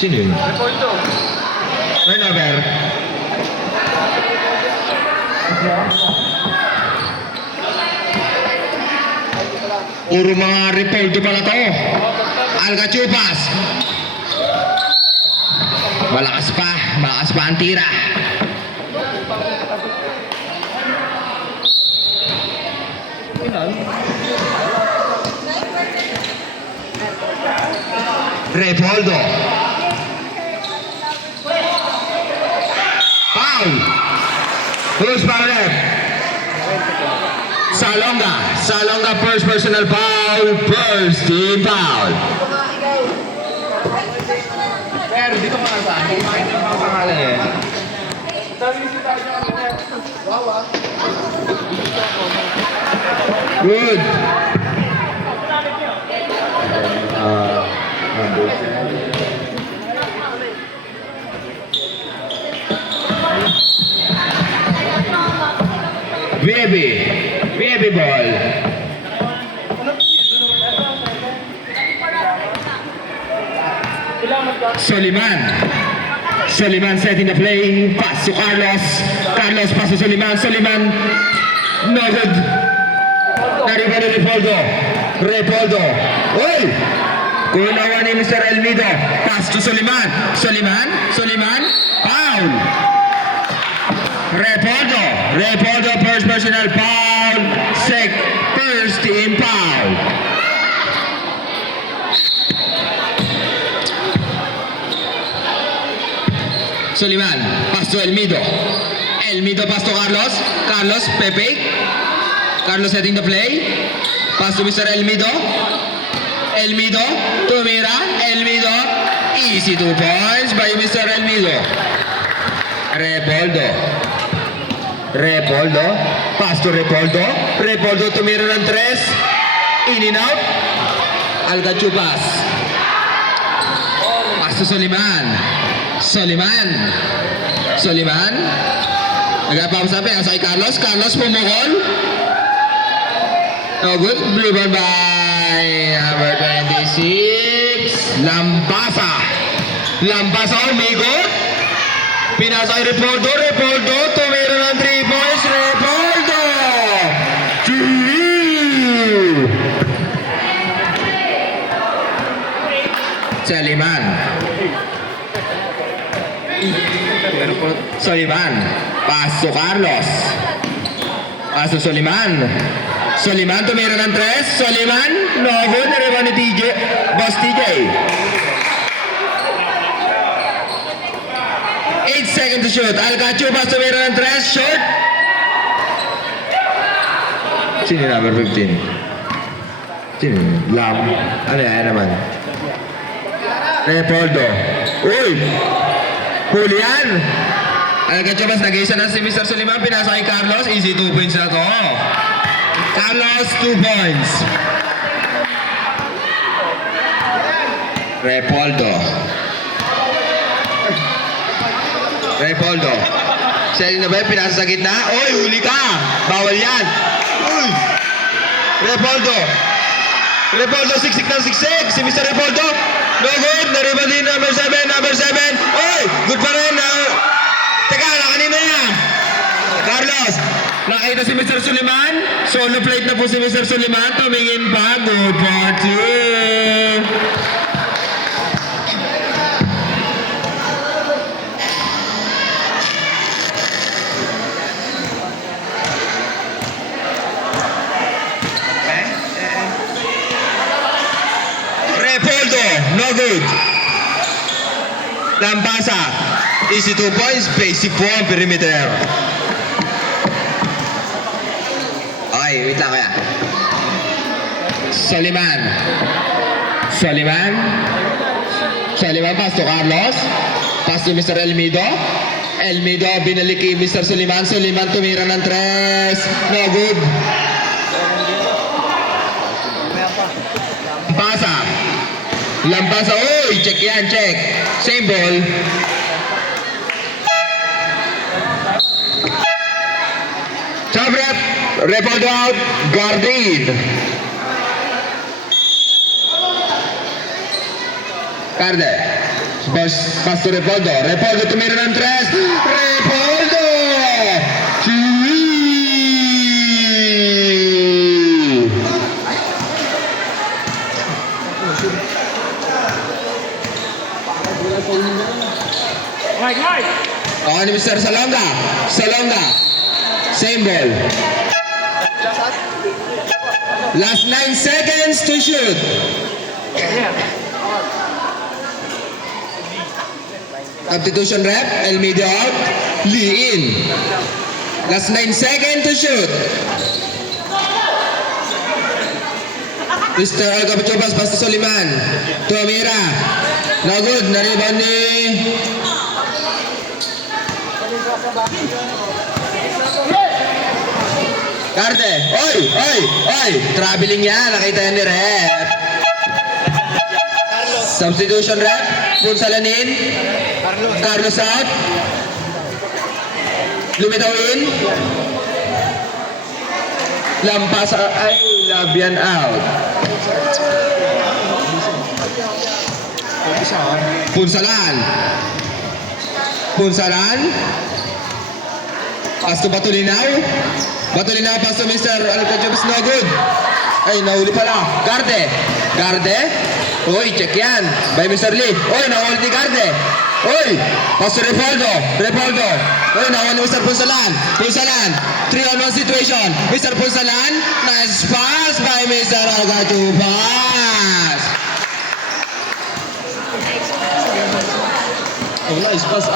Sino yun? Turnover. Puro mga Repoldo pala to. Alcachupas. Malakas pa ang tira. Repoldo. Foul. Who's fouled? Salonga first personal foul. First team foul. Pero dito ka ba? Kumain ng mga pangalan eh. Good. Baby ball. Soliman setting the play. Pass to Carlos. Carlos pass to Soliman. No good. Nariba ni Repoldo. Oy! Kunawa ni Mr. Elmido. Pass to Soliman. Foul. Repoldo first personal foul. First team foul. Soliman, pass to Elmido pass to Carlos, Pepe. Carlos setting the play. Pass to Mr. Elmido, tumira, easy 2 points by Mr. Elmido. Repoldo, pass to Repoldo tumira ng 3, in and out. Alcachupas. Pass to Soliman. Nagpapasabi ang sa Carlos pumukol. No good. Blue ball by number 26. Lambasa umigot. Pinasa kay Repoldo tumira ng 3 points. Repoldo. Soliman, pass to Carlos. Pass to Soliman tumira ng 3. No good. Nariba ni Boss TJ. 8 seconds to shoot. Alcachupas tumira ng 3. Short. Sino yung number 15? Sino yung Lam? Ano naman? Repoldo. Uy! Julian! Alcachupas, nag-isa na si Mr. Soliman. Pinasa kay Carlos. Easy 2 points na to. Carlos, 2 points. Repoldo. Setting the play. Pinasa sa gitna. Uy, huli ka! Bawal yan! Uy! Repoldo, siksik ng siksik. Si Mr. Repoldo. No good. Nariba din number 7. Uy! Good pa rin. Teka, kanina yan. Carlos. Nakita si Mr. Soliman. Solo plate na po si Mr. Soliman. Tumingin pa. Good for 2. No good. Lambasa. Easy 2 points. Basic po ang perimeter. Okay, wait lang kaya. Soliman pass to Carlos. Pass to Mr. Elmido, binalik kay Mr. Soliman tumira ng 3. No good. Lambasa, oy! Check yan, check. Same ball. Chabret, Repoldo out, Gardin. Carde. Pass to Repoldo. Repoldo tumira ng 3. Repoldo! Gee! Okay ni Mr. Salonga. Salonga. Same ball. Last 9 seconds to shoot. Substitution rep. Elmedio out. Lee in. Last 9 seconds to shoot. Mr. Alcapachobas pass to Soliman. To Amira. No good. Na-rebound ni... Carte. Oy! Oy! Oy! Traveling yan. Nakita yan ni rep. Substitution rep. Punsalanin. Carlos out. Lumitaw in. Lampas. Ay, Labian out. Punsalan. Punsalan. Pass to Batulinaw. Batulinaw pass to Mr. Alcajobas. No good. Ay, nahuli pala. Garde. Garde. Uy, check yan. By Mr. Lee. Uy, nahuli ni Garde. Uy, pass to Repoldo. Repoldo. Uy, nahuli ni Mr. Punsalan. Punsalan. 3-on-1 situation. Mr. Punsalan. Nice pass by Mr. Alcajobas. Oh, nice pass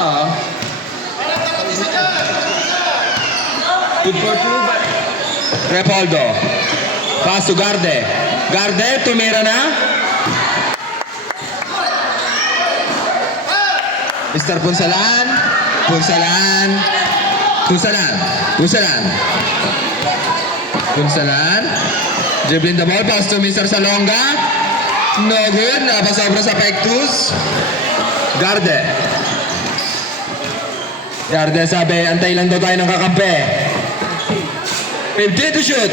Good for two, but... Repoldo. Pass to Garde. Garde, tumira na. Mr. Punsalan. Punsalan. Punsalan. Punsalan. Punsalan. Dribbling the ball. Pass to Mr. Salonga. No good. Napasobra sa Pectus. Garde. Garde sabi, antay lang daw tayo ng kakampi. 15 to shoot.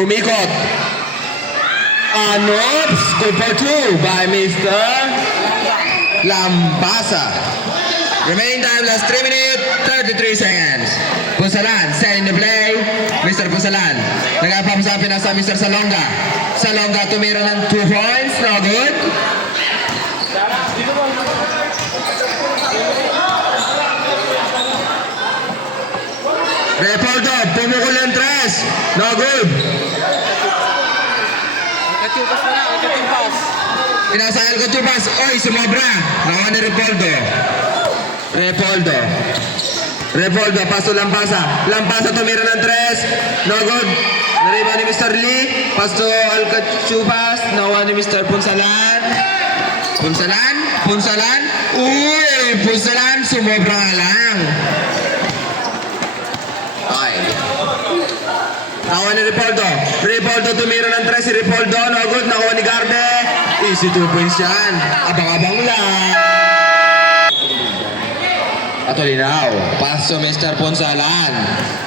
Umikot. Anops. Good for 2 by Mr. Lampasa. Remaining time last 3 minutes, 33 seconds. Punsalan, set in the play. Mr. Punsalan. Nagpapasapin na sa Mr. Salonga. Salonga tumira ng 2 points. No good. Repoldo, pumukul ng 3. No good. Kachubas na lang, kachubas. Pinasayal ko Chubas. Oy, sumobra. Nakuha ni Repoldo. Repoldo. Repoldo, paso Lampasa. Lampasa tumira ng 3. No good. Nariba ni Mr. Lee. Pasto Alcachubas. Nakuha ni Mr. Punsalan. Punsalan. Punsalan. Uy, Punsalan. Sumobra nga lang. Okay. Nakuha ni Repoldo. Repoldo tumira ng 3 si Repoldo. No good. Nakuha ni Garde. Easy 2 points yan. Abang-abang lang. Atolinaw. Pass to Mr. Punsalan.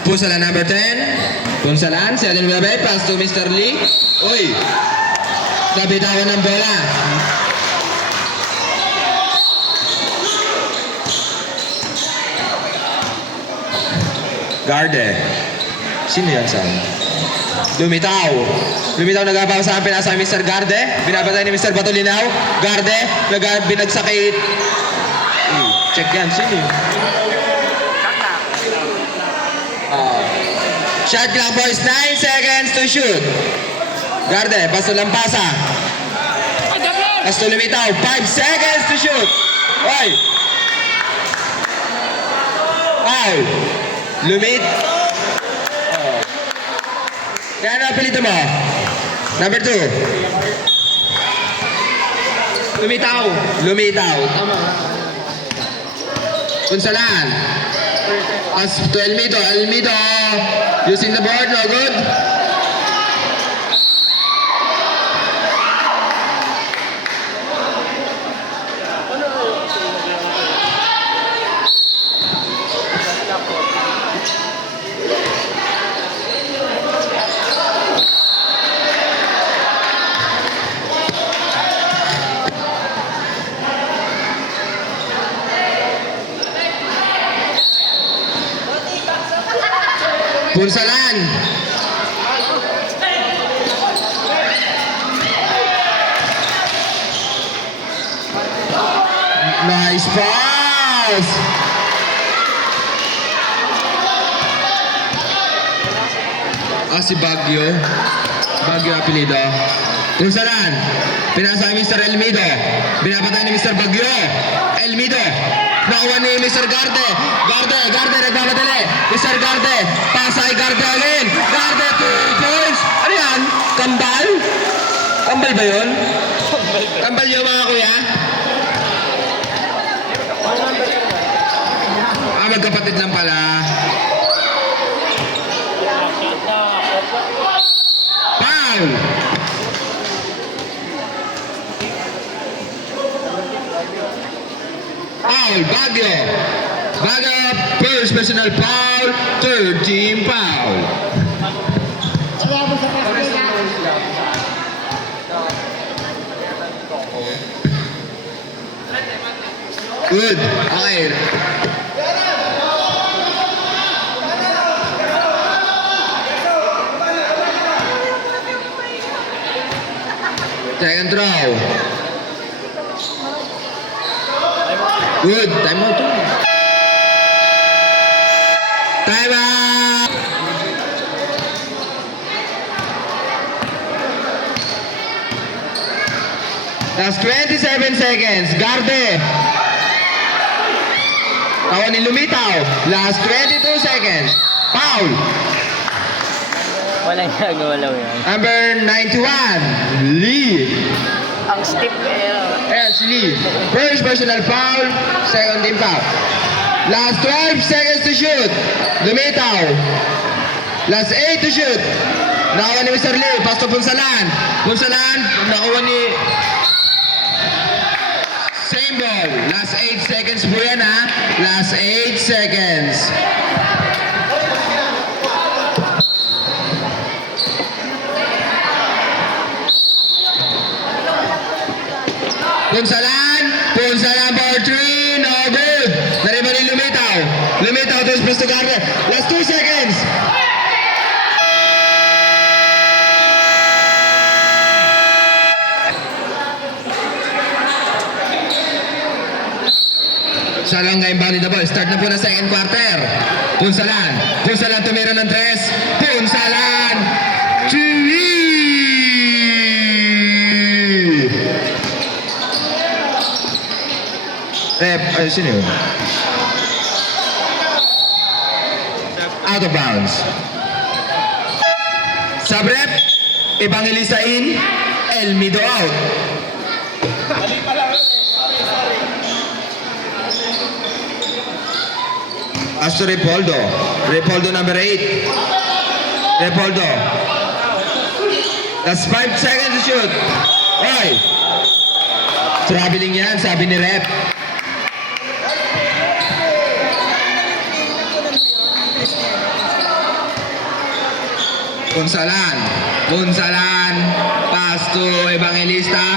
Punsalan number 10. Punsalan. Si Alin Bebay. Pass to Mr. Lee. Uy. Nabitawan ng bola. Garde. Sino yan sa Lumitaw. Lumitaw nagpapasa ang pinasa ni Mr. Garde. Binabantay ni Mr. Batulinaw. Garde. Binagsakit. Check yan. Sino yun? Shot clock boys. 9 seconds to shoot. Garde. Pass to Lampasa. Pass to Lumitaw. 5 seconds to shoot. Oy. Foul. Lumit. Kaya ano apelito mo? Number 2. Lumitaw. Lumitaw. Tama. Punsalan. Pass to Elmido. Elmido. Using the board. No good. Punsalan. Nice pass. Si Baguio. Baguio apelido. Punsalan. Pinasa ni Mr. Elmido. Binapatay ni Mr. Baguio. Elmido. Nakuha ni Mr. Garde. Garde, nagmamadali. Mr. Garde. Pasay Garde again. Garde, 2 points. Ano yan? Kambal? Kambal ba yun? Kambal yun mga kuya? Magkapatid lang pala. Foul! Foul, Baguio. Baguio, first personal foul, third team foul. Good. Okay. Second throw. Good. Time out. Time out. That's 27 seconds. Garde. Tawa ni Lumitaw. Last 22 seconds. Foul. Walang nagawalaw yan. Number 91. Lee. Ang stiff eh. Yes, Lee. First personal foul. Second team foul. Last 12 seconds to shoot. Lumitaw. Last 8 to shoot. Nakuha ni Mr. Lee. Pass to Punsalan. Punsalan. Nakuha ni... Same ball. Last 8 seconds po yan ha. Last 8 seconds. Punsalan for 3, no good. Nariba ni Lumitaw. Lumitaw to his best to Garde. Last 2 seconds. Salangga inbound the ball. Start na po na second quarter. Punsalan. Punsalan tumira ng 3. Punsalan. 3. Rep, sino yun? Out of bounds. Sub-rep, Evangelista in, Elmido out. As to Repoldo. Repoldo number 8. Repoldo. That's 5 seconds to shoot. Oy! Traveling yan, sabi ni Rep. Punsalan. Punsalan. Pass to Evangelista.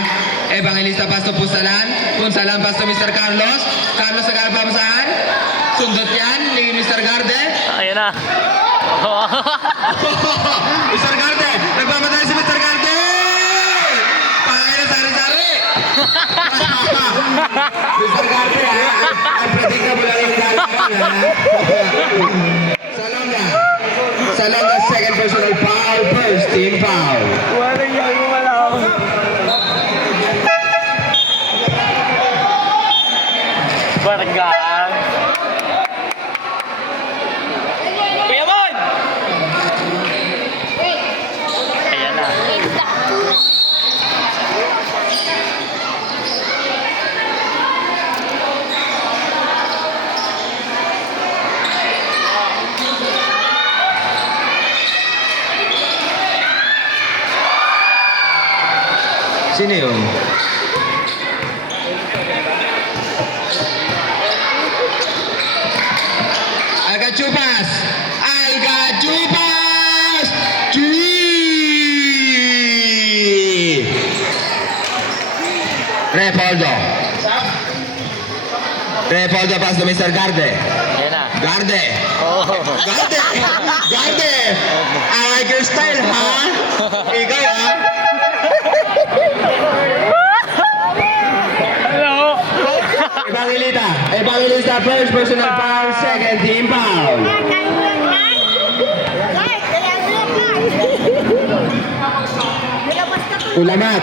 Evangelista pass to Punsalan. Punsalan pass to Mr. Carlos. Carlos sa karapamasaan. Sundot yan ni Mr. Garde. Ayun na. Mr. Garde. Nagpamatay si Mr. Garde. Pangay na sari-sari. Mr. Garde ha. Ang predictable lang yung Salonga. Salonga second personal foul. First team foul. Walang yan, wala. Barangay. Kuya Mon! Ayan na. Sino yun? Alcachupas! Alcachupas! 3! Repoldo. Repoldo pass to Mr. Garde. Ayan na. Garde! Oo. Garde! Garde! I like your style, ha? Ikaw, ha? Hello. Evangelista, first personal foul, second team foul. Ulamat.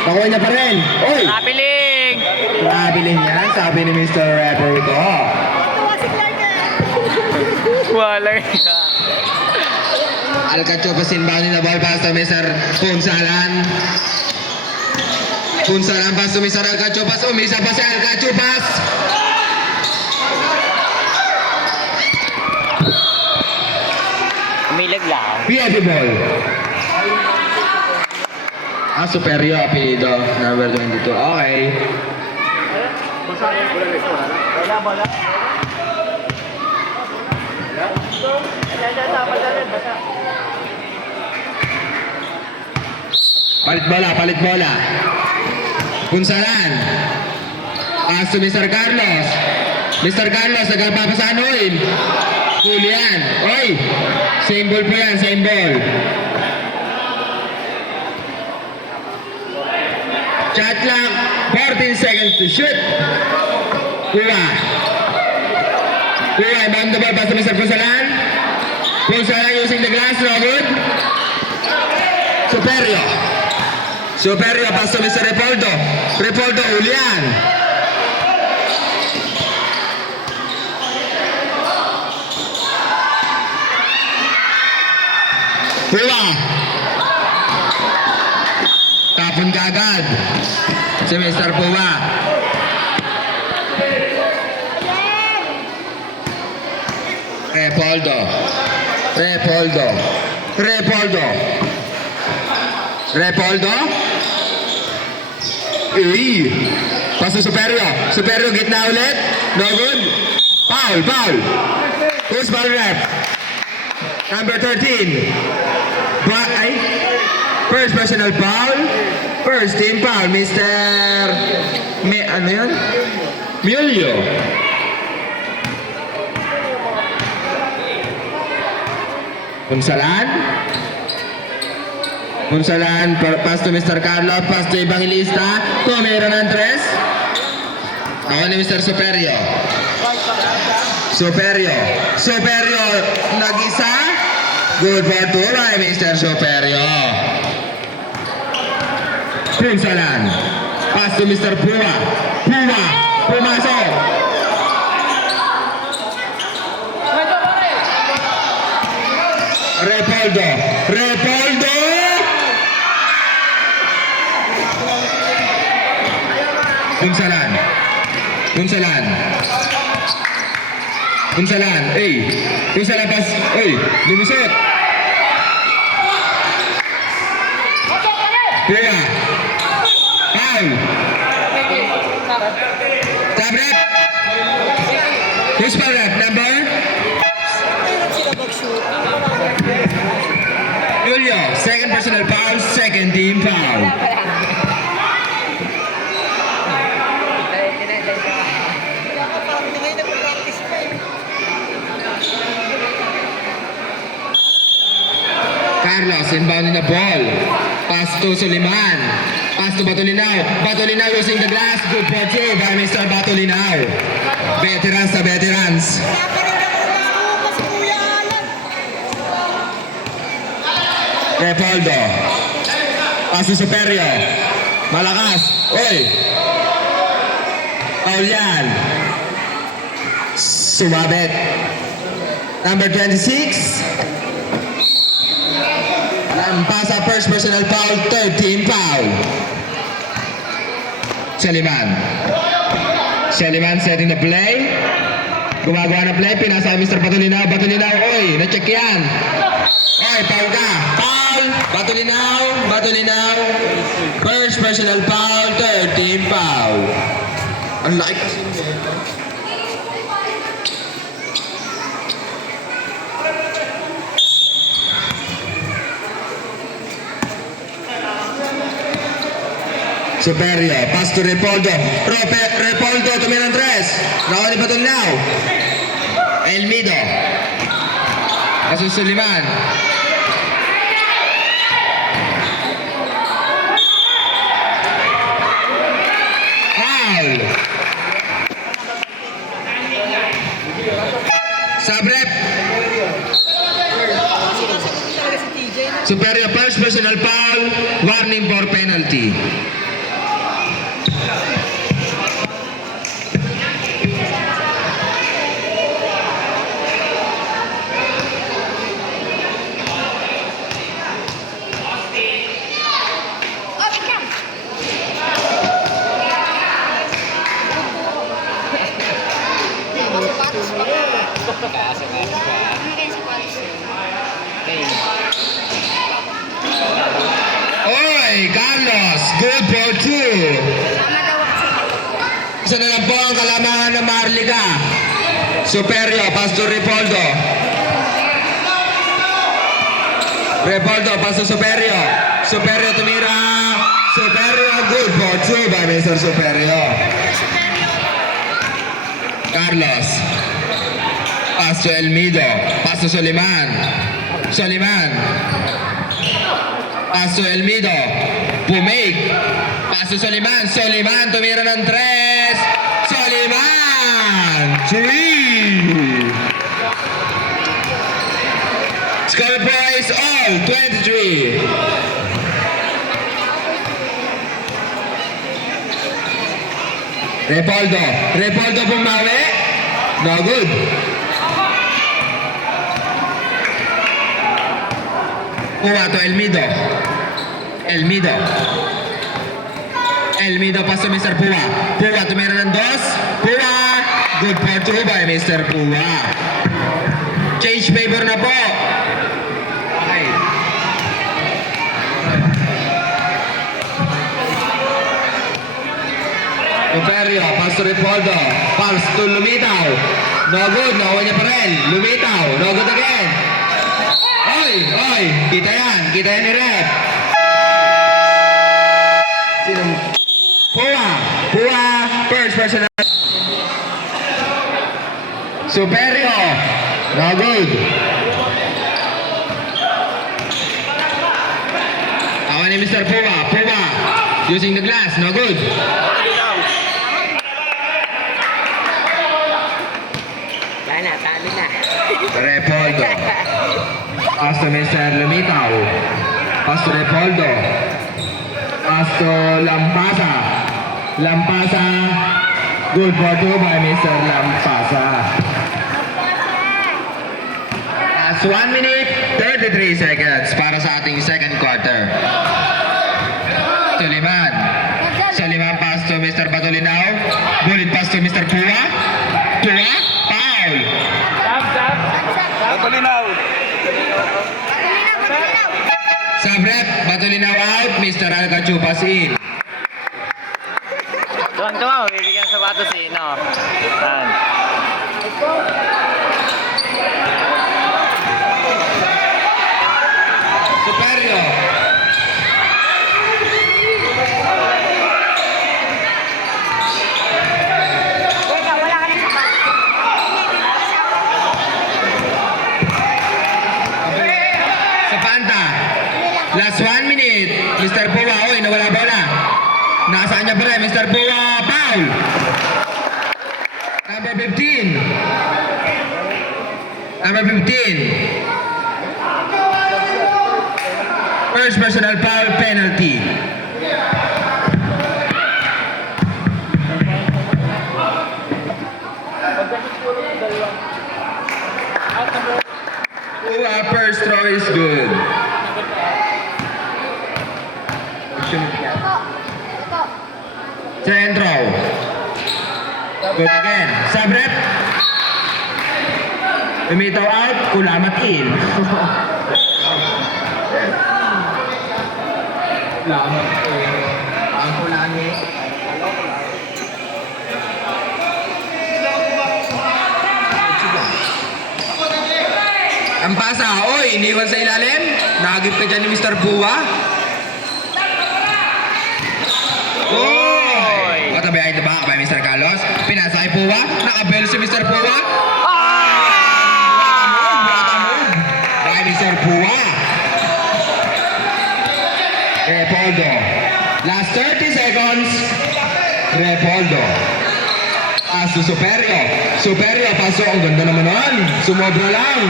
Nakuha niya pa rin. Oy! Napiling. Nabilin niya, sabi ni Mr. Referee ko. Wala ka. Alcachopas inbound na ball pass to Mr. Punsalan. Punsalan pass to Mr. Alcachopas. Umisa pa si Alcachopas. Umilag lang. PFB ball. Superior apelido. Number 22. Okay. Palit bola, palit bola. Punsalan. Pass to Mr. Carlos. Mr. Carlos, nagpapasanuin. Huli yan. Oy! Same ball po yan, same ball. Shot clock, 14 seconds to shoot. Kuha. Kuha, inbound the ball, pass to Mr. Punsalan. Punsalan using the glass, no good. Superior. Superior, pass to Mr. Repoldo. Repoldo, Julian. Kuha. Tapon kagad. Si Mr. Puma. Repoldo. Repoldo. Repoldo. Repoldo. Paso Superior. Superior, gitna ulit. No good. Foul, foul. Who's ball rep? Number 13. Ay, first personal foul. First team foul, Mr. Ano yun? Mulio. Punsalan. Punsalan, pass to Mr. Carlos, pass to Evangelista. Tumira ng tres. Ako ni Mr. Superior. Superior. Superior, nag-isa. Good for two by Mr. Superior. Punsalan. Pass to Mr. Puma. Puma. Pumasok. Repoldo. Repoldo. Punsalan. Punsalan. Punsalan. Punsalan pas. Lumusot. Puma. Foul. Top rep. Who's foul rep? Number? Julio. Second personal foul. Second team foul. Carlos inbounding the ball. Pass to Suliman. Pass to Batolinaw. Batolinaw using the glass. Good for two by Mr. Batolinaw. Veterans na veterans. Repoldo. Pass to Superior. Malakas. Oy. Foul yan. Sumabit. Number 26. Pasa first personal foul, third team foul. Shaliman. Shaliman setting the play. Gumagawa ng play, pinasa Mr. Batolinaw. Batolinaw, na-check yan. Foul ka. Foul. Batolinaw. Batolinaw. First personal foul, third team foul. Ang laki kasi nito. Superio, pass to Repoldo. Repoldo, tumira ng tres. Raoni Patulinaw. Elmido. Pass to Suliman. Foul. Sabrep. Superior first personal foul, warning for penalty. Oy, Carlos, good for two. Isa na lang po ang kalamangan ng Marlica. Superio, pass to Repoldo. Repoldo, pass to Superio. Superio tumira. Superio, good for two by Mr. Superio. Carlos. Pass to Elmido. Pass to Soliman. Soliman. Pass to Elmido. Pumake. Pass to Soliman. Soliman tumira ng tres. Soliman! 3! Score price all 23. Repoldo. Repoldo bumawi. No good. Kuha to Elmido. Elmido. Elmido pass to Mr. Pua. Pua tumira ng dos. Pua. Good for two by Mr. Pua. Change favor na po. Okay. Superio, pass to Repoldo. Pass to Lumitaw. No good, nakuha niya pa rin. Lumitaw, no good again. Oy, oy, kita yan ni Rep. Sino? Pua, first personal. Superio, no good. Awan ni Mr. Pua, using the glass, no good. Talo na. Repoldo. Pass to Mr. Lumitaw. Pass to Repoldo. Pass to Lampasa. Lampasa. Good for two by Mr. Lampasa. Last 1 minute, 33 seconds para sa ating second quarter. Suliman. Suliman pass to Mr. Batolinaw. Bullet pass to Mr. Pua. Pua. Foul. Batulinaw. Sabrep, Batolinaw out, Mr. Alcachupas in. Tuwang-tuwa, bibigyan sa sapatos eh, no? Yan. Superio. Sapanta. Last 1 minute. Mr. Pua, oy, nawala bola. Nasaan niya pa rin, Mr. Pua, foul. Number 15. Number 15. First personal foul penalty. First throw is good. Second throw. Good again. Sabrep. Umitaw out. Kulamat in. Kulamat in. Ang kulangit. Ang pasa, oy, iniwan sa ilalim. Nagip ka dyan ni Mr. Pua. behind the back by Mr. Carlos. Pinasa kay Pua. Nakabelo si Mr. Pua. By Mr. Pua. Repoldo. Last 30 seconds. Repoldo. Paso Superio. Superio, paso. Ang ganda naman nun. Sumobra lang.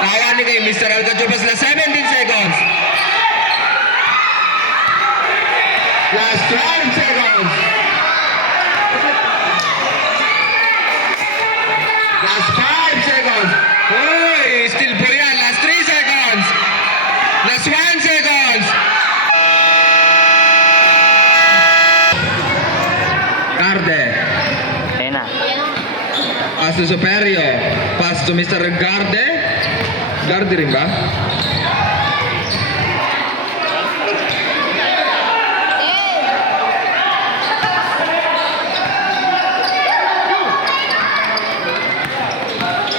Tawanin kay Mr. Alcachupas na 17 seconds. Last 12 seconds. Last 5 seconds. Uy, still po yan. Last 3 seconds. Last 1 seconds. Garde. Ayun na. Pass to Superio. Pass to Mr. Garde. Garde rin ba?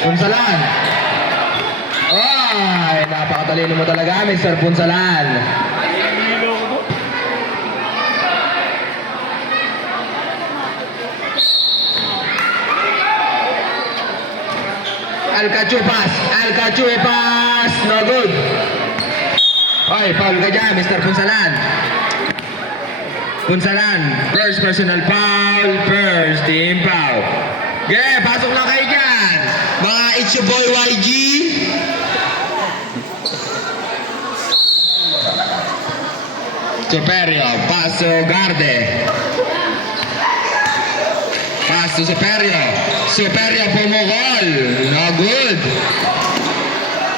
Punsalan. Ay, napakatalino mo talaga, Mr. Punsalan. Alcachupas. Alcachupas. No good. Ay, foul ka dyan, Mr. Punsalan. Punsalan. First personal foul. First team foul. Okay, pasok lang kayo dyan. Mga It's Your Boy YG. Superio. Paso Garde. Paso Superio. Superio pumukol. No good.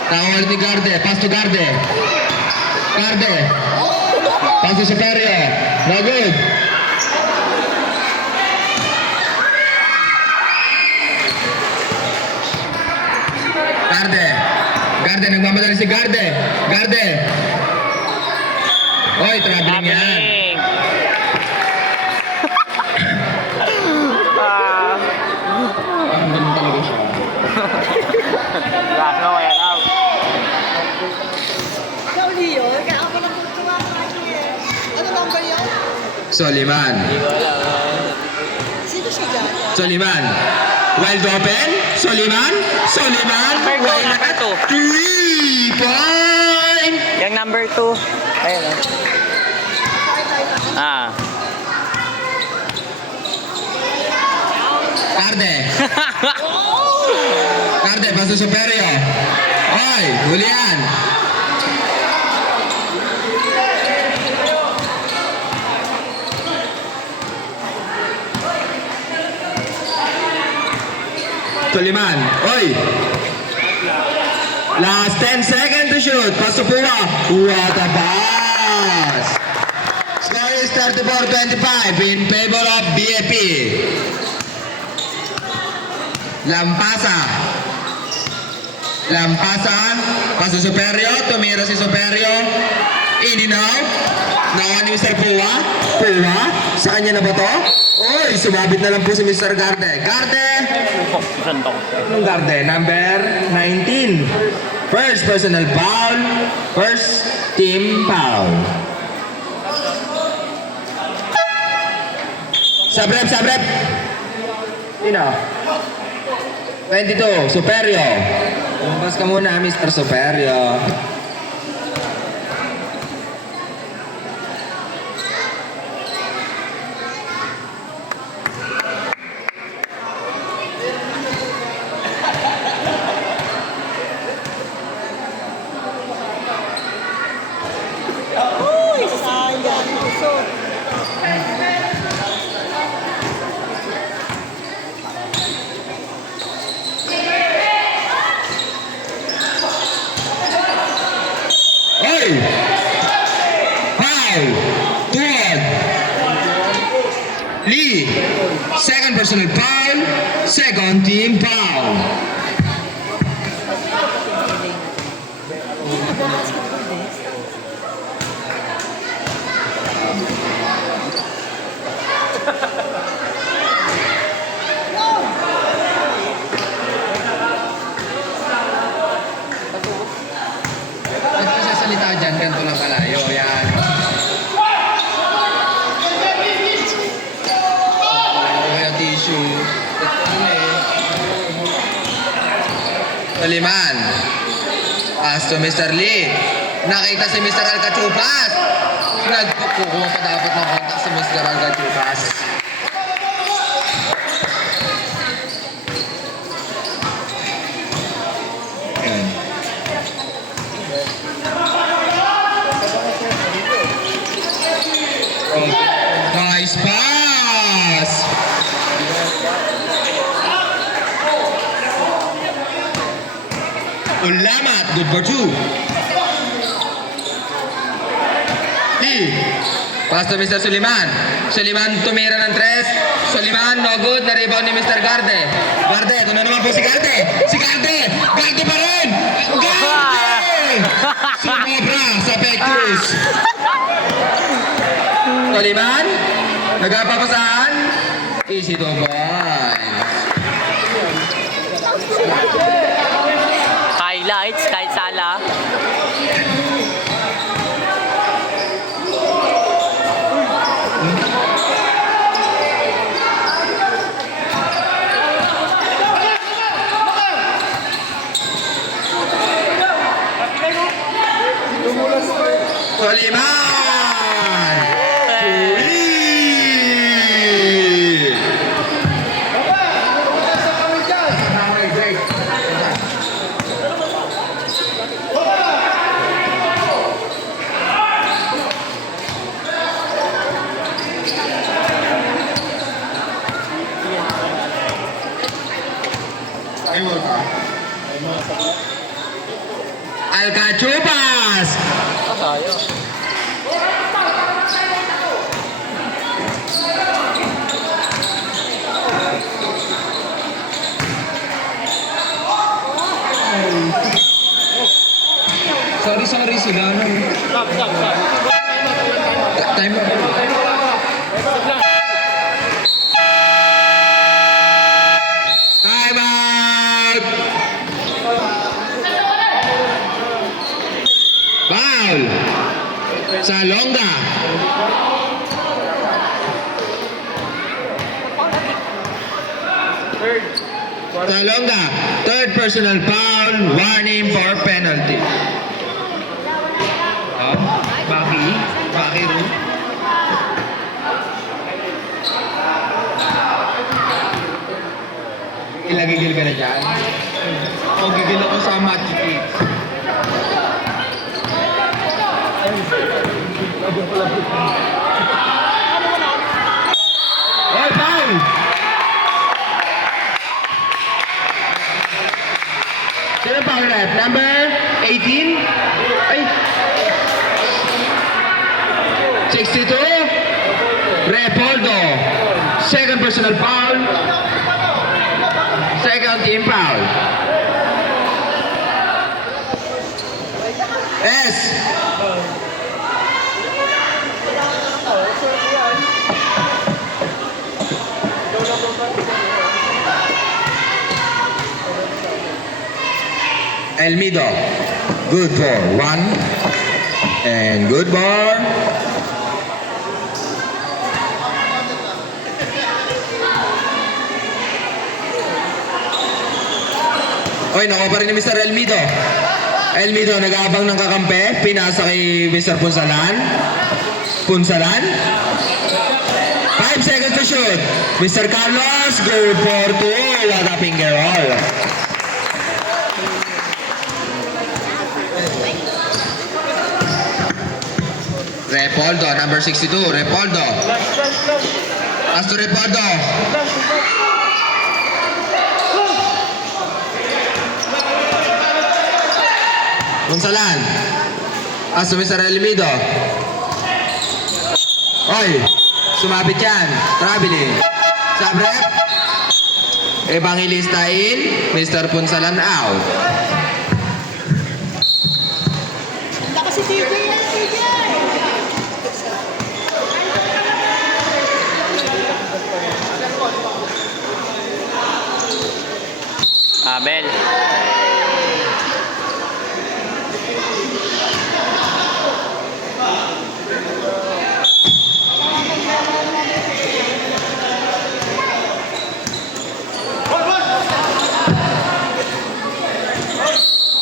Tawal ni Garde. Paso Garde. Garde. Paso Superio. No good. Garde. Garde. Nagmamadali si Garde. Garde. Oy, traveling yan. Ang ganda talaga siya. Last mo kaya daw. Ikaw, Leo, kaya ako lang kumakain eh. Ano number yun? Soliman. Hindi ko alam. Sino siya dyan? Soliman. Wild open. Soliman. Soliman. Number two, Wild number two. 3 point. Yung number 2. Ayun o. Ah. Garde. Garde, paso Superio. Oy, Julian. Soliman. Oy. Last 10 seconds to shoot. Paso Pua. What a pass. Score is 34-25 in favor of BFP. Lampasa. Lampasa. Paso Superio. Tumira si Superio. In and out. Nakuha ni Mr. Pua. Pua. Sa kanya na ba to? Oy, sumabit na lang po si Mr. Garde. Garde. Anong Garde? Number 19. First personal foul. First team foul. Sabrep, sabrep. Sino? 22, Superio. Lumabas ka muna, Mr. Superio. Uy, sayang. Kusog. Oy! Foul! Tuwad! Lee! Second personal foul. Second team foul. At sasalita dyan, ganito lang kalayo. Yan. Pass to Mr. Lee. Nakita si Mr. Alcachupas. Nagkukuha pa dapat ng contact si Mr. Alcachupas. Ayan. Oh, nice pass! Ulamat, good for two. Lee. Pass to Mr. Suliman. Suliman tumira ng tres. Suliman, no good. Na-rebound ni Mr. Garde. Garde, ito na naman po si Garde. Si Garde! Garde pa rin! Garde! Sumobra sa Pectus. Suliman, nagpapasahan. Easy to boy. Highlights, kahit sala. Soliman! Three! Alcachupas! Sorry, sila na. Time out. Time out! Foul! Salonga! Salonga, third personal foul, warning for penalty. Baki ro. Ilagigil ka na dyan? O gigil ako sa match fix. Oy, foul! Sino foul ref? Number 18? Ay! 62? Repoldo. Second personal foul. Second team foul. S. Elmido. Good for one. And good ball. Oy, nakuha pa rin ni Mr. Elmido. Elmido, nag-aabang ng kakampi. Pinasa kay Mr. Punsalan. Punsalan. 5 seconds to shoot. Mr. Carlos, go for two. What a finger roll. Repoldo, number 62. Repoldo. Pass to Repoldo. Punsalan. Pass to Mr. Elmido. Oy, sumabit yan. Traveling. Sabrep. Evangelista in. Mr. Punsalan out. Hindi kasi TJ yan, TJ! Abel.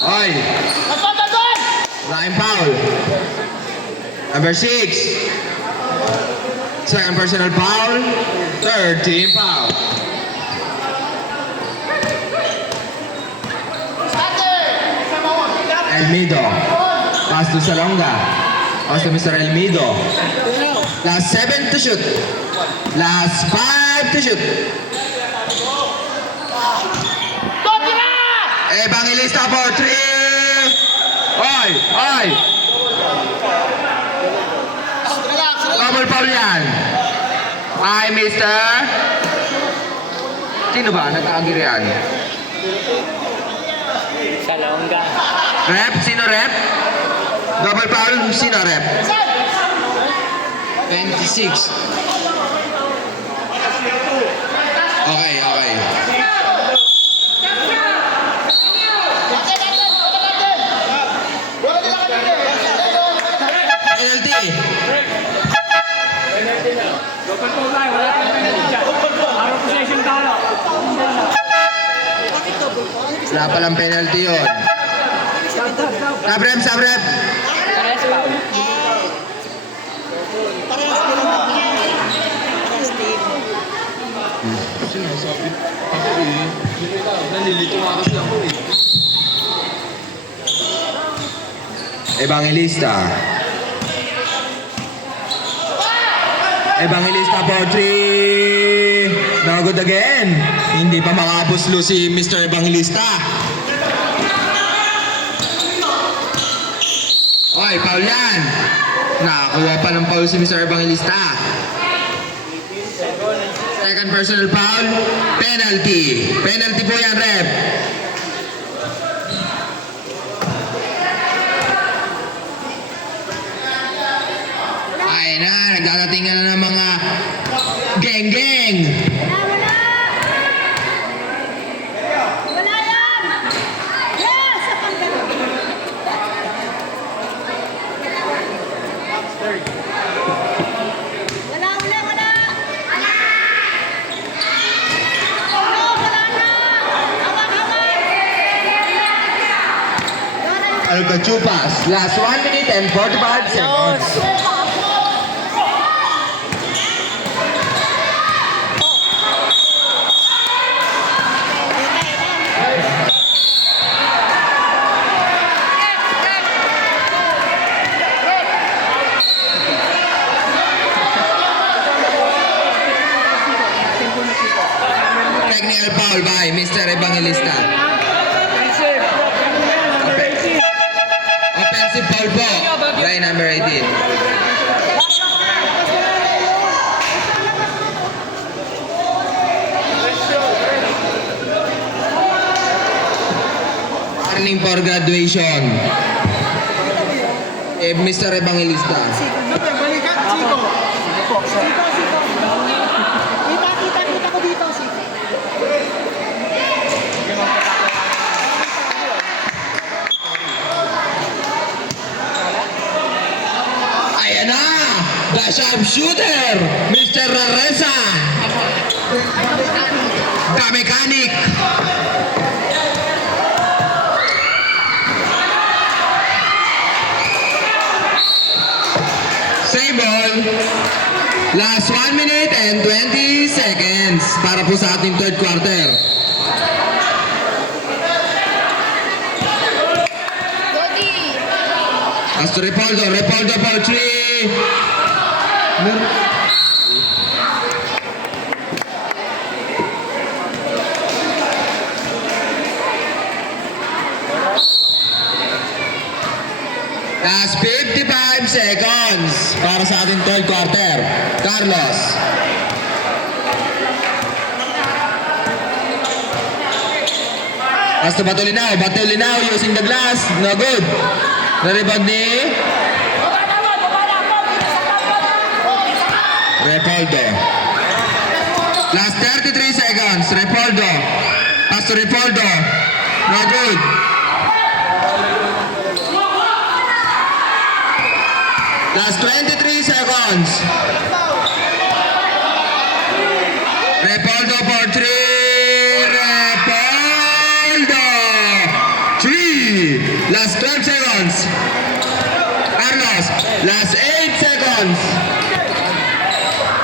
Oy. Number 6. Second personal foul. Third team foul. Elmido. Pass to Salonga. Pass to Mr. Elmido. Last 7 to shoot. Last 5 to shoot. Evangelista for 3. Oy! Oy! Double foul yan. Ay, Mr. Sino ba? Nag-aagir yan? Salonga. Rep? Sino rep? Double foul? Sino rep? 26. Okay, okay. Penalty. Wala palang penalty yun. Sabrep, sabrep. Pares foul. Parehas din naman. Parehas din. Sinasabi ako eh. Nalilito nga kasi ako eh. Evangelista. Evangelista for 3. No good again. Hindi pa makapuslo si Mr. Evangelista. Oy, foul yan. Nakakuha pa ng foul si Mr. Evangelista. Second personal foul, penalty. Penalty po yan, rep. Ay na, nagdadatingan na ng mga geng-geng. Wala! Wala yan! Yes! Sa panggalan. Wala, wala, wala! Wala! Oh, wala na! Hawak, hawak! Alcachupas, last 1 minute and 45 seconds. Technical foul by Mr. Evangelista. Offensive foul po by number 18. Warning for graduation. Mr. Evangelista. Balikan, Chico! Chico, Chico! Kita ko dito, Chico. Ayan na! The sharpshooter! Mr. Raresa! The mechanic! Save ball! Last 1 minute and 20 seconds para po sa ating third quarter. As to Repoldo, Repoldo for 3. Last 55 seconds para sa ating third quarter. Carlos. As to Batolinaw, Batolinaw using the glass, no good. Na-rebound ni Repoldo. Last 33 seconds. Repoldo. Pass to Repoldo. No good. Last 23 seconds. Repoldo for 3. Repoldo. 3. Last 12 seconds. Carlos. Last 8 seconds.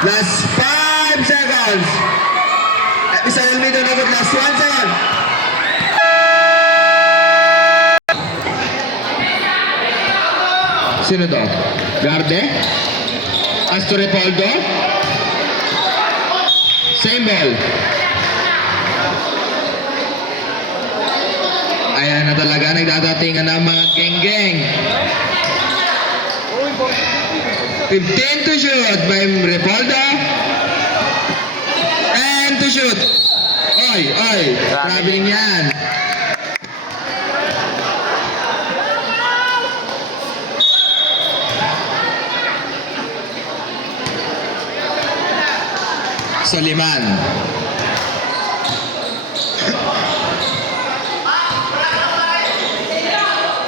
Last 5 seconds. Isa Almeida na good. Last 1 second. Sino to? Garde? Astro Repoldo? Same ball. Ayan na talaga, nagdadatingan ng mga geng-geng. 15 to shoot by Repoldo. And to shoot. Oy, traveling yan. Soliman.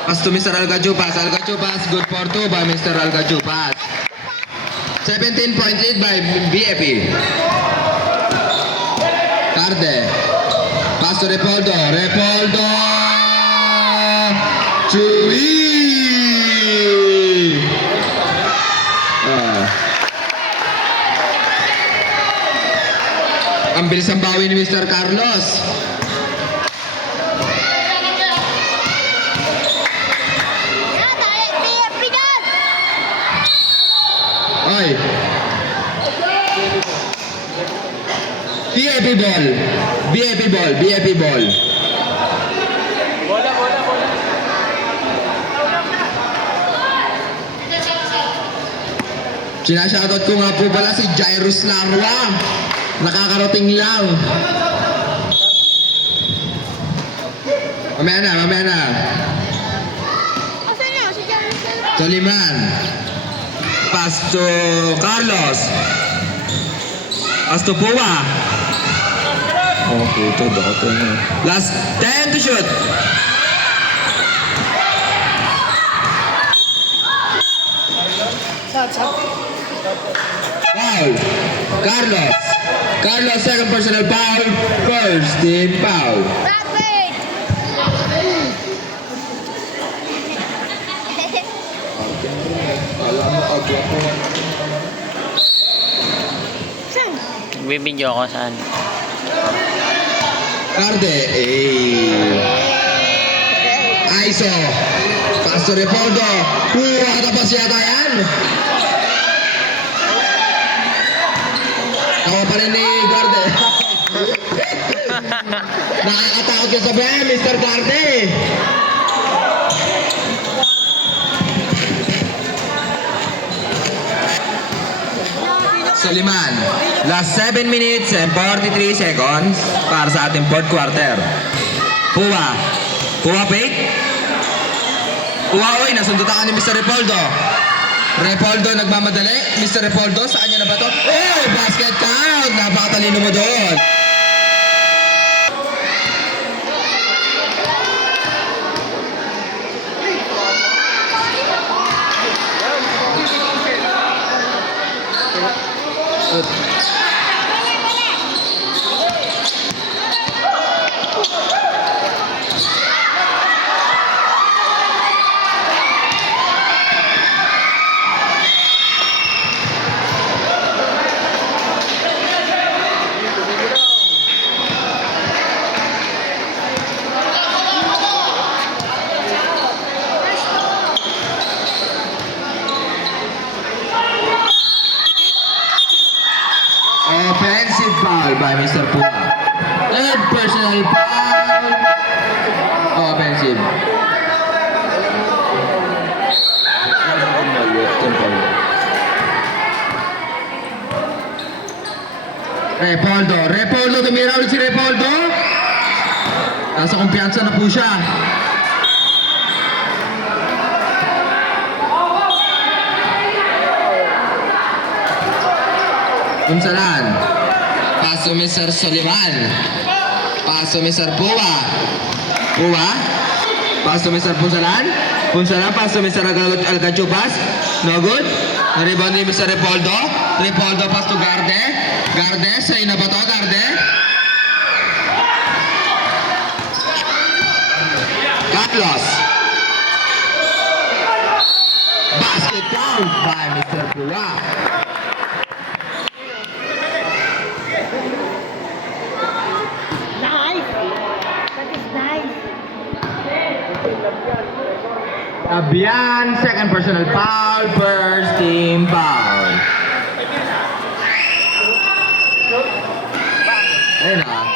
Pass to Mr. Algajupas. Algajupas, good for 2 by Mr. Algajupas. 17 point lead by BAP. Carde. Pass to Repoldo. Repoldo. Chui. Ang bilis ang bawi ni Mr. Carlos. Yan, tayo, TFP dyan! Oy. BAP ball. BAP ball. BAP ball. Bola. Sinashoutout ko nga po pala si Jairus Larwa. Nakakarating lang. Mamaya na. Asan niya? Si James Silva. Soliman. Pass to Carlos. Pass to Pua. Oh, puto. Dakoto na. Last 10 to shoot. Foul. Carlos, second personal foul. First team foul. Rapid! Saan? Bibidyo ko saan. Carde. Aiso. Pasto Repoldo. Tapos yata yan. Ako pa rin ni Garde. Nakakatakot yung sabihin, Mr. Garde. Soliman. Last 7 minutes and 43 seconds para sa ating fourth quarter. Pua fake. Pua, nasundutan ka ni Mr. Repoldo. Repoldo nagmamadali. Mr. Repoldo, saan niya na ba ito? Oh, basket count! Napakatalino mo doon. Offensive foul by Mr. Pua. Third personal foul. Offensive. Repoldo, tumira ulit si Repoldo. Nasa kumpiyansa na po siya. Punsalan. Paso Mr. Soliman. Paso Mr. Pua. Paso Mr. Punsalan. Paso Mr. Algachupas. No good. Rebound ni Mr. Repoldo. Repoldo pass to Garde. Garde, sa'yo na ba to, Garde? Carlos. Basket count. fouled by Mr. Pua. Nice. That is nice. Abian, second personal foul, first team foul. Ayun ah.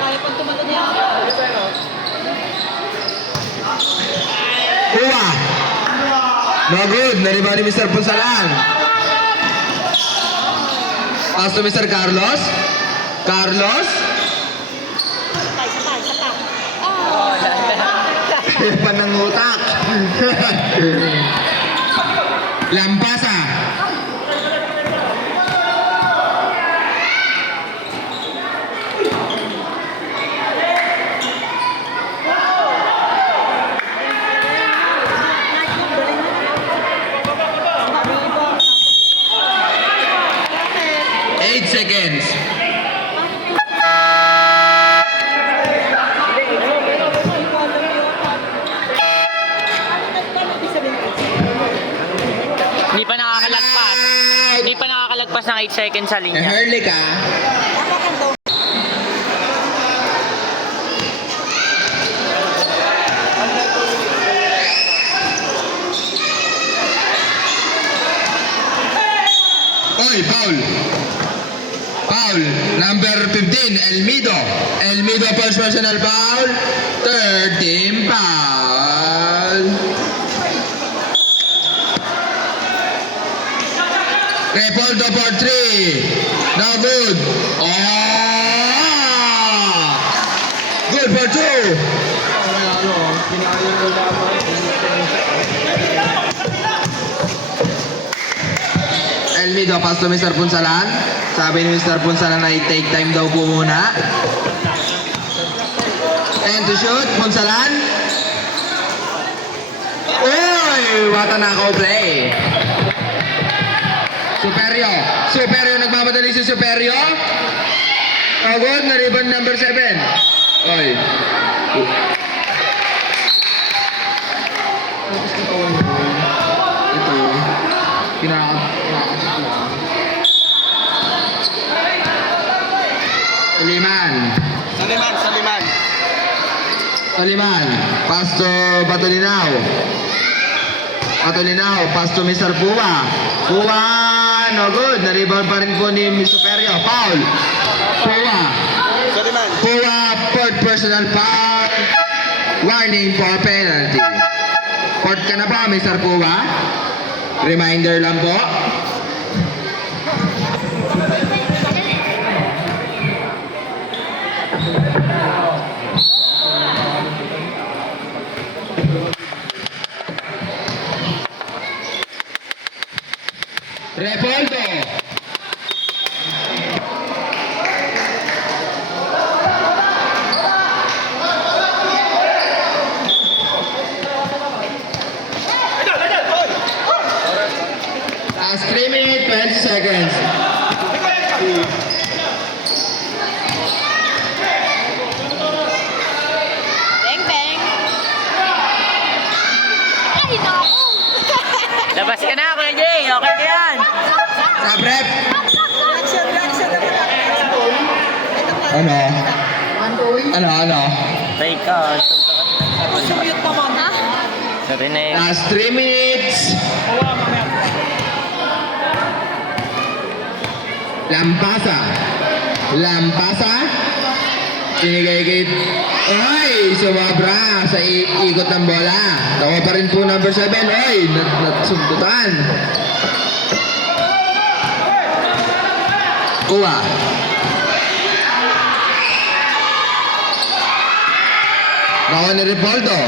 Kaya pang tumalon niya. Pua. No good. Nariba ni Mr. Punsalan. Pass to Mr. Carlos. Carlos. Isa pa. Oh. Panangutak. Lampasa. Bakit? 8 seconds. Hindi pa nakakalagpas. Hindi pa nakakalagpas ng 8 seconds sa linya. Hurley ka. Oy, foul. Foul. Number 15, Elmido. Elmido first personal foul. Third team foul. Repoldo for 3. No good. Oh! Good for 2. Elmido, pass to Mr. Punsalan. Sabi ni Mr. Punsalan na i-take time daw po muna. And to shoot, Punsalan. Uy! What a knockout play. Superio. Superio, nagmamadali si Superio. Oh, good. Na-rebound number 7. Oy. Ito. Saliman. Pass to Batolinaw. Pass to Mr. Pua. Pua, no good. Na-rebound pa rin po ni Mr. Perio. Foul. Pua, fourth personal foul. Warning for penalty. Court ka na ba, Mr. Pua? Reminder lang po. Repoldo. Last 3 minutes, 20 seconds. Bang, bang. Ay, naku. Labas ka na, Kuya Jay. Okay na yan. Stop rep. Reaction naman ako. Ano? Take out. Sumute naman, ha? Sabi na yun. Last 3 minutes. Lampasa. Pinigay kay... Ay! Sumabra sa ikot ng bola. Tawa pa rin po number 7. Ay! Natsumputan. Kuha. Nakuha ni Repoldo.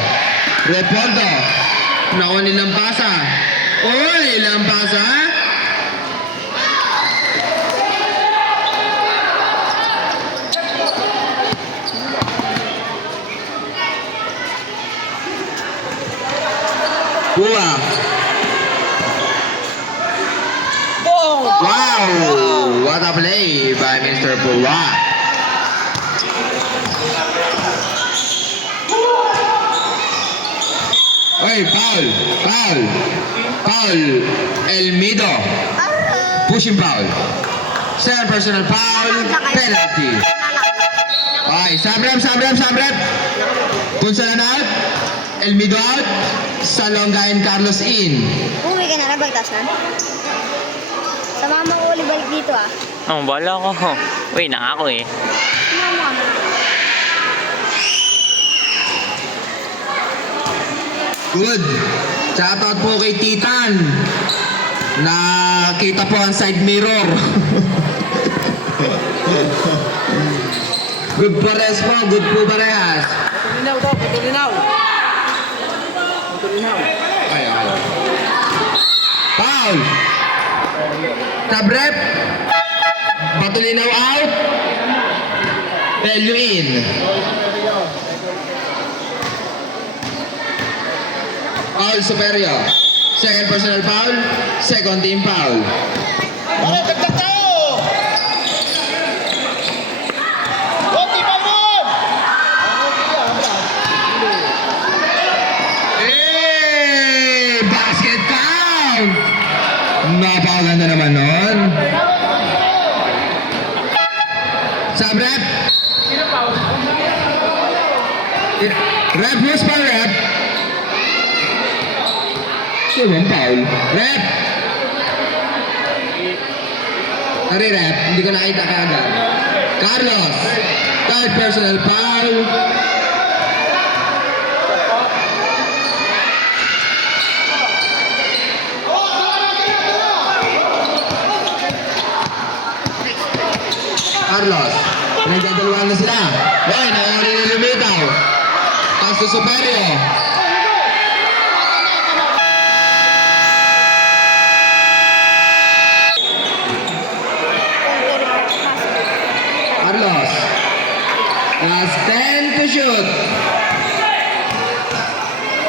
Nakuha ni Lampasa. Uy! Lampasa. Pua. Wow! What a play by Mr. Pua. Oy, foul! Foul! Foul! Elmido. Pushing foul. Second personal foul. Penalty. Okay, sub rep. Punsalan out. Elmido out. Salonga and Carlos in. Uwi ka na, nabagtas na. Sama mo uli balik dito ah. Oh, bala ko. Uy, na ako eh. Sumama ka. Good. Shoutout po kay Titan. Nakita po ang side mirror. Good pares po. Good po parehas. Patulinaw daw, patulinaw. Patulinaw. Ay, ako. Foul. Tabrep. Patulinaw out. Value in. Foul superior. Second personal foul. Second team foul. Para dagdag tayo! Konti pa nun! Hey! Basket count! Napakaganda naman nun. Sub-rep. Rep, who's pa rep? Sino bang foul? Rep! Nare-rep, hindi ko nakita kaagad. Carlos! Third personal foul. Carlos, nagdadalawan na sila. Hoy, nakakari na lumitaw. Pass to Superior. Carlos. Last 10 to shoot.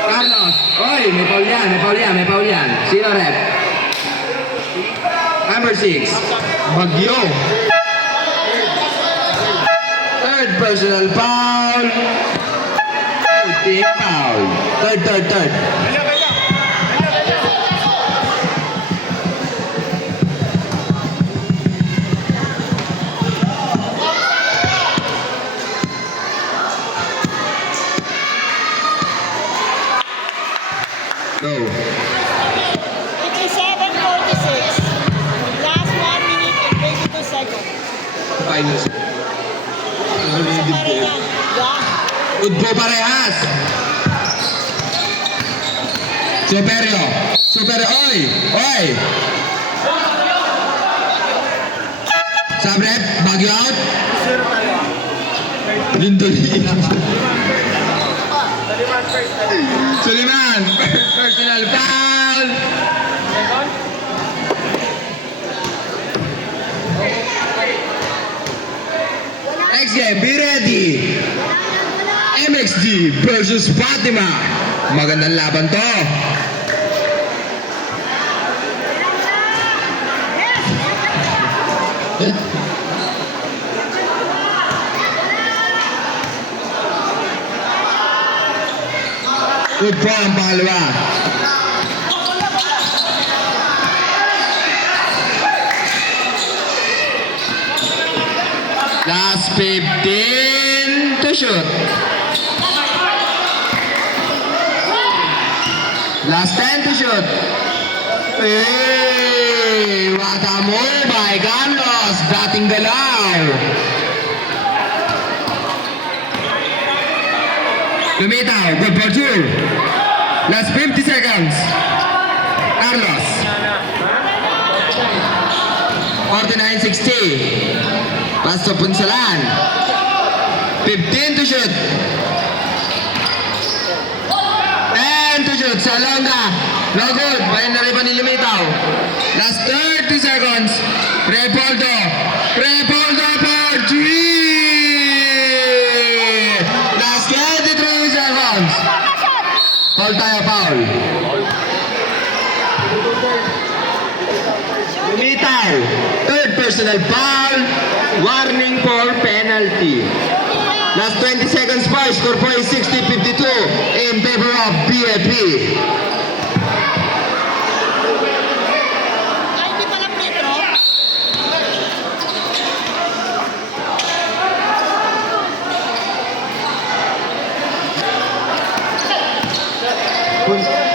Carlos. Oy, may foul yan. Sino rep? Number 6. Bagyo. Third personal foul. Third team foul. Third. Go. 57:46. Last 1 minute and 22 seconds. Finals. Isa pa rin yan. Yeah. Good po parehas. Superior. Oy. Sabrep, Baguio out. Lindolin. Suliman, personal foul. Next game, be ready. MXG versus Fatima. Magandang laban to. Good po ang pangalawa. Last 15 to shoot. Last 10 to shoot. Hey, what a move by Carlos. Dating galaw. Lumitaw, good for two. Last 50 seconds. Carlos. 49-60. Pass to Punsalan. 15 to shoot. 10 to shoot. Salonga. No good. Bayan na rin pa ni Lumitaw. Last 30 seconds. Repoldo for 3. Last 23 seconds. Foul tayo, foul. Umitaw. Third personal foul. Warning for penalty. Last 20 seconds pa. Score po is 60-52 in favor of BFP. Ay, hindi pala Petro.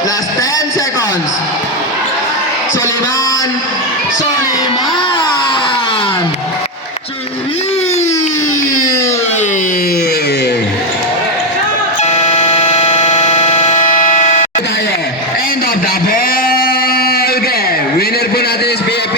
Last 10 seconds. Soliman. Soliman. Tayo. End of the ball game. Winner po natin is BFP.